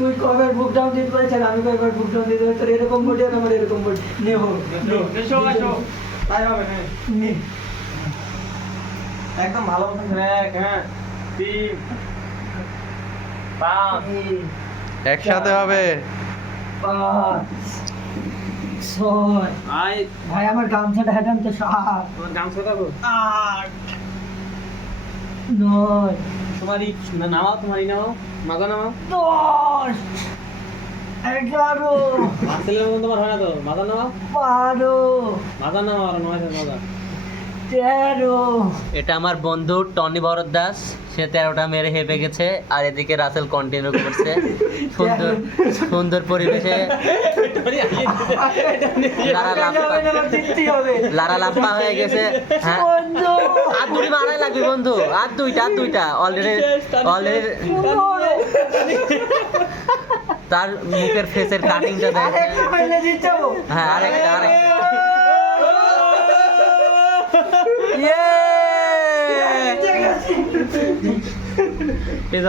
তুই কয়বার বুক ডাউন দিতে পারিস আর আমি কয়বার বুক ডাউন দিতে পারি, তোর এরকম বডি আর আমার এরকম বডি। নে হোক এসো আসো, তাই হবে না? নে একদম ভালো মতো এক, হ্যাঁ 3 5 একসাথে হবে। 5 6 আই ভাই আমার গামছাটা হেঁটান তো 7 তোমার গামছা দাও 8 9 তোমারই নামাও, তোমারই নামাও, মাজা নামাও। 10 11 মাসেলের মতো তোমার হয় না তো, মাজা নামাও, 12 মাজা নামাও, আর 9 মাজা। 13 এটা আমার বন্ধু টনি ভরত দাস, সে 13টা মেরে হেঁপে গেছে, আর এদিকে রাসেল কন্টিনিউ করছে সুন্দর সুন্দর পরিবেশে। লারা লাম্পা হয়ে গেছে। হ্যাঁ, আর দুটি মারাই লাগবে বন্ধু, আর দুইটা অলরেডি তার মুখের ফেসের কাটিংটা দেখ। হ্যাঁ, আরেকটা ইয়ে এই